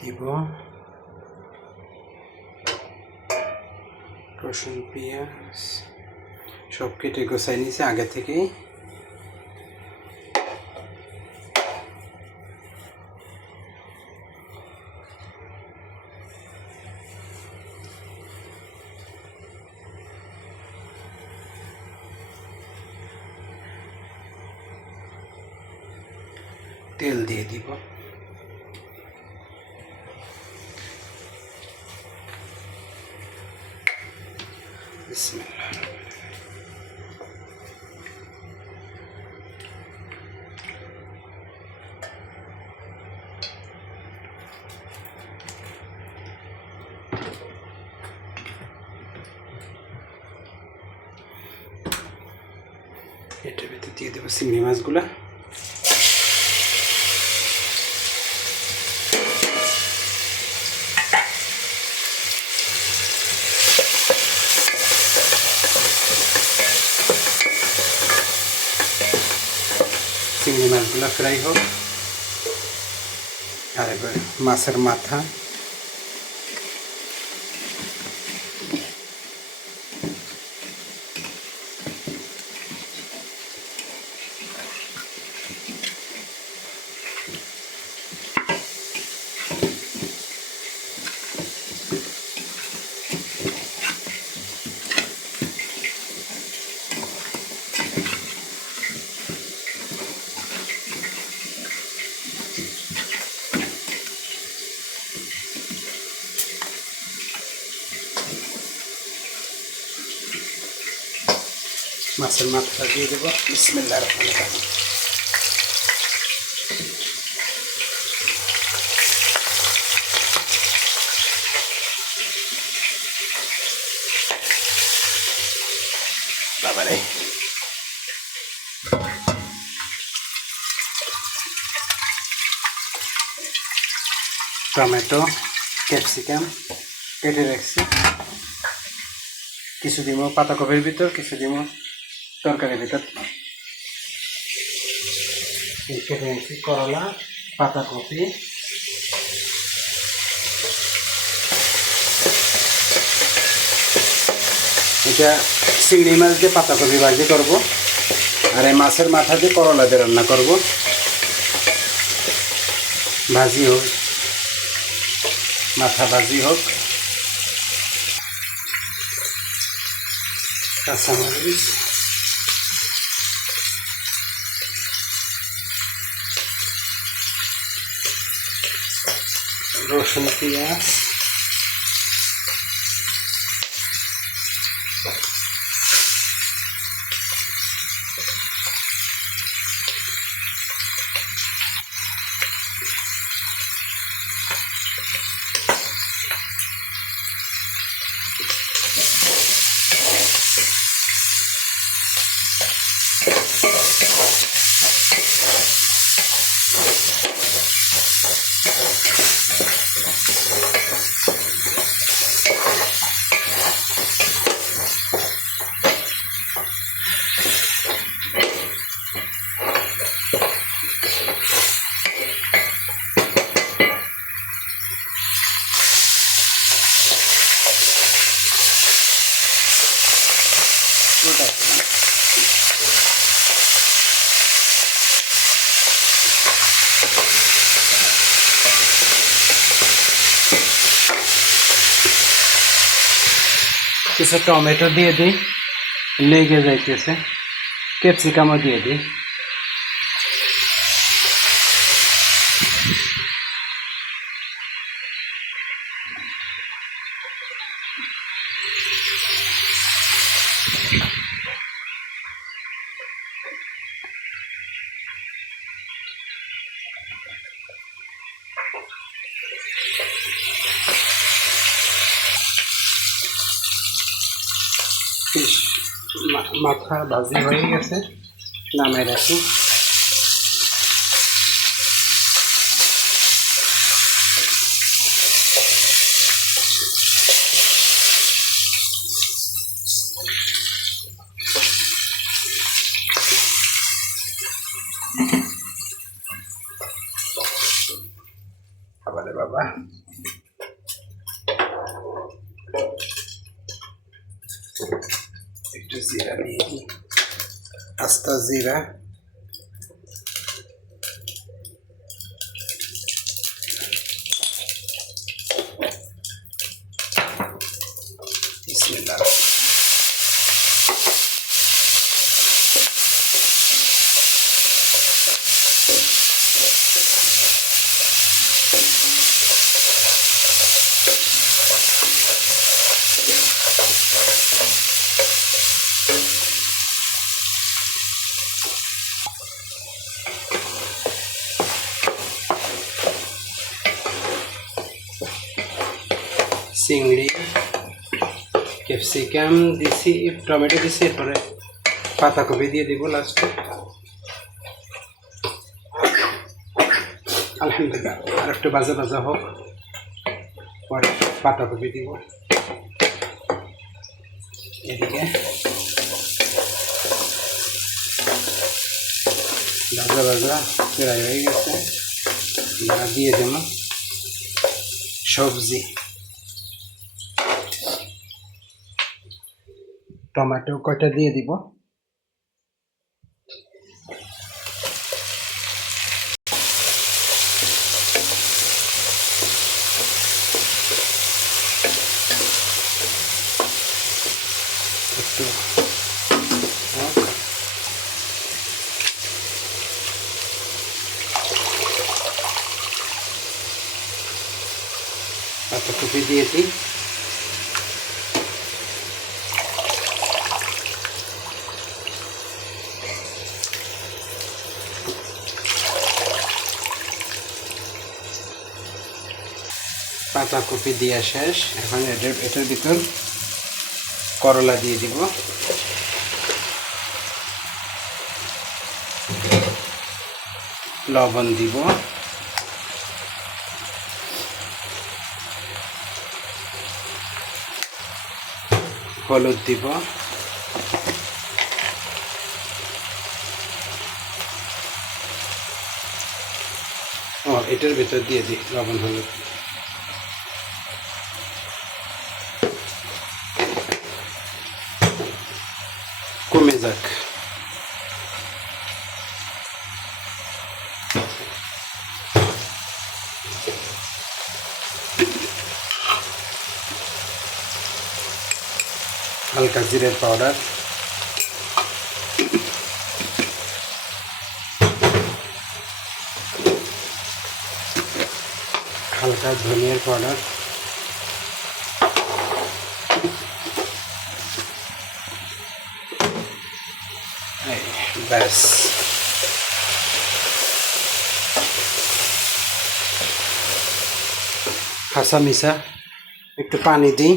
দিব রসুন, পেঁয়াজ সব কেটে গোছাই নিয়েছি আগে থেকেই। তেল দিয়ে দিব। বিসমিল্লাহ। এটার ভিতরে দিয়ে দেবো চিংড়ি মাছগুলা। চিংড়ি মাছগুলো ফ্রাই হোক। আর এবার মাছের মাথা, মাছের মাথাটা দিয়ে দেবো। বিসমিল্লাহির রহমানির রহিম। বাবারে, টমেটো, ক্যাপসিকাম কেটে রাখছি। কিছু দিব পাতাকপির ভিতর, কিছু দিব তরকারির ভিতর। কেটে রাখছি করলা, পাতাকপি, এটা চিংড়ি মাছ দিয়ে পাতাকপি ভাজি করব। আর এই মাছের মাথা দিয়ে করলা দিয়ে রান্না করব। ভাজি হোক, মাথা ভাজি হোক। কাঁচামরিচ, রসুন, পেঁয়াজ, কিছু টমেটো দিয়ে দিই, লেগে যাইতেছে। ক্যাপসিকামও দিয়ে দিই। মাথা ভাজি হয়ে গেছে, নামাই রাখি। আবার বাবা একটু জিরা দিয়ে দিই, আস্তা জিরা, বিসমিল্লাহ। চিংড়ি, ক্যাপসিকাম দিছি, টমেটো দিছি, এরপরে পাতাকপি দিয়ে দিব লাস্টে। আলহামদুলিল্লাহ, আর একটু ভাজা ভাজা হোক, পরে পাতাকপি দিব। এদিকে ভাজা ভাজা প্রায় হয়ে গেছে, দিয়ে দেব সবজি। টমেটো কয়টা দিয়ে দিব, একটু পাতাকপি দিয়ে দিই। পাতাকপি দেওয়া শেষ, এখন এটার ভিতর করলা দিয়ে দিব। লবণ দিব, হলুদ দিব, এটার ভিতর দিয়ে দিই লবণ হলুদ। কমে যাক, হালকা জিরের পাউডার, হালকা ধনিয়ার পাউডার, ব্যাস। কাঁচা মিশা একটু পানি দিই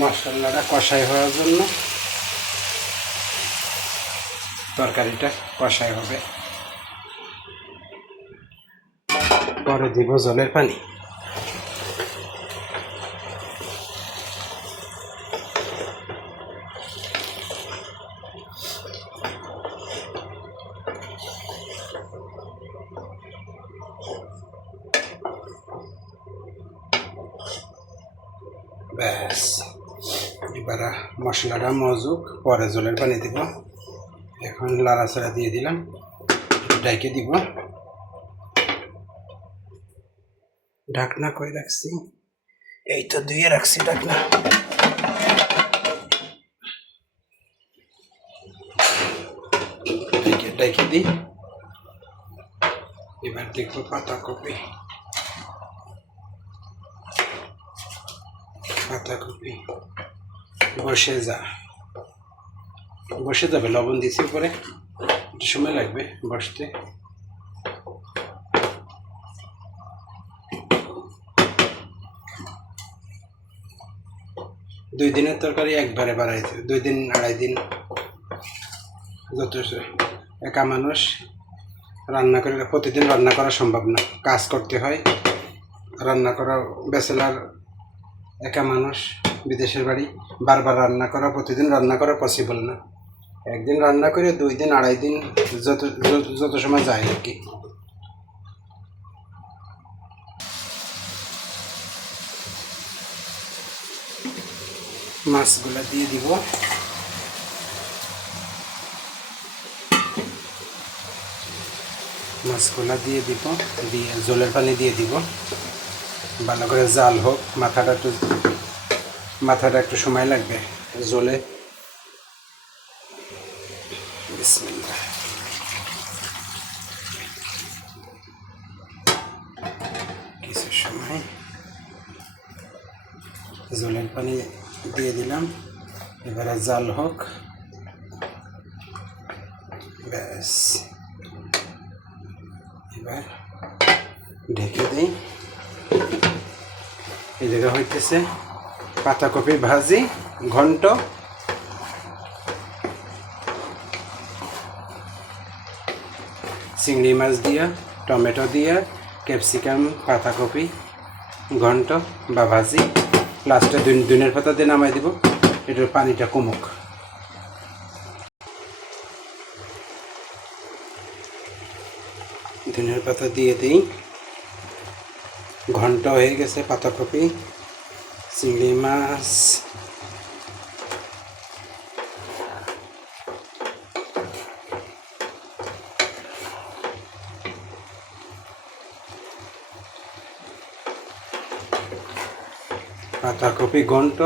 মশলাটা কষাই হওয়ার জন্য, তরকারিটা কষাই হবে। পরে দিব জলের পানি। ব্যাস, এবার মশলাটা মজুক, পরে জলের পানি দিব। এখন লাড়াচাড়া দিয়ে দিলাম, ঢেকে দিব। ঢাকনা করে রাখছি, এই তো ধুয়ে রাখছি ঢাকনা। ঢেকে দিই। এবার দেখবো পাতাকপি, পাতাকপি বসে যাবে। লবণ দিয়েছি উপরে, একটু সময় লাগবে বসতে। দুই দিনের তরকারি একবারে বাড়াইছে, 2 দিন 2.5 দিন যথেষ্ট। একা মানুষ রান্না করে প্রতিদিন রান্না করা সম্ভব না, কাজ করতে হয়। রান্না করা ব্যাচেলার, একা মানুষ, বিদেশের বাড়ি, বারবার রান্না করা, প্রতিদিন রান্না করা পসিবল না। একদিন রান্না করে 2 দিন 2.5 দিন যত সময় যায় আর কি। মাছগুলো দিয়ে দিব। মাছগুলো দিয়ে দিব, দিয়ে জলের পানি দিয়ে দিব। ভালো করে জাল হোক, মাথাটা একটু সময় লাগবে জলে। বিসমিল্লাহ। কিছু সময় জলের পানি দিয়ে দিলাম, এবারে জাল হোক। ব্যাস, এবার ঢেকে দিই। এই জায়গা হইতেছে পাতাকপি ভাজি ঘন্ট। চিংড়ি মাছ দিয়া, টমেটো দিয়া, ক্যাপসিকাম, পাতাকপি ঘন্ট বা ভাজি। লাস্টে ধনের পাতা দিয়ে নামাই দিব, এটার পানিটা কমুক। ধনের পাতা দিয়ে দিই। ঘন্ট হয়ে গেছে পাতাকপি, চিংড়ি মাছ, পাতাকপি ঘন্ট,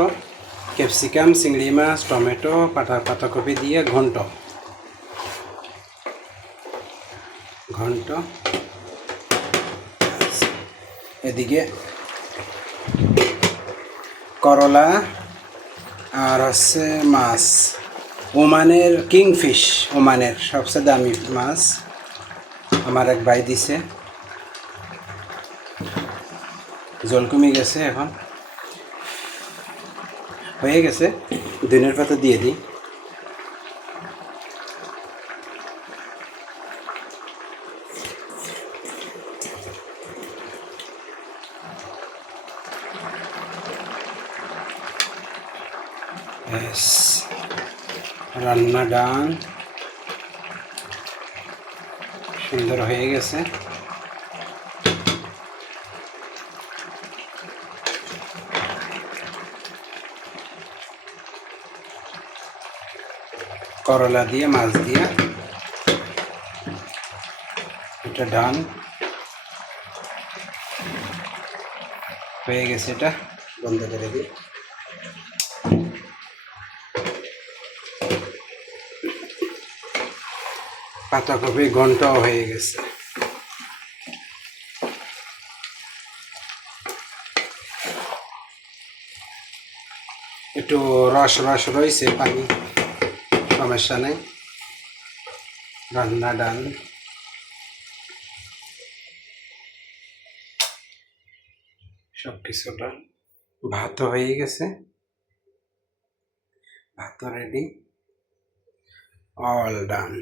ক্যাপসিকাম, চিংড়ি মাছ, টমেটো, পাতাকপি দিয়ে ঘন্ট। এদিকে করলা আর হচ্ছে মাছ, ওমানের কিংফিশ, ওমানের সবচেয়ে দামি মাছ, আমার এক ভাই দিছে। জল কমে গেছে, এখন হয়ে গেছে। ধনের পাতা দিয়ে দিই। ব্যাস, রান্না ডান, সুন্দর হয়ে গেছে। করলা দিয়ে, মাছ দিয়ে এটা ডান হয়ে গেছে। এটা বন্ধ করে দিই। পাতাকপি ঘন্টাও হয়ে গেছে। একটু রস রস রয়েছে, পানি, সমস্যা নেই। রান্না ডান। সব কিছু ডান। ভাত হয়ে গেছে, ভাত রেডি, অল ডান।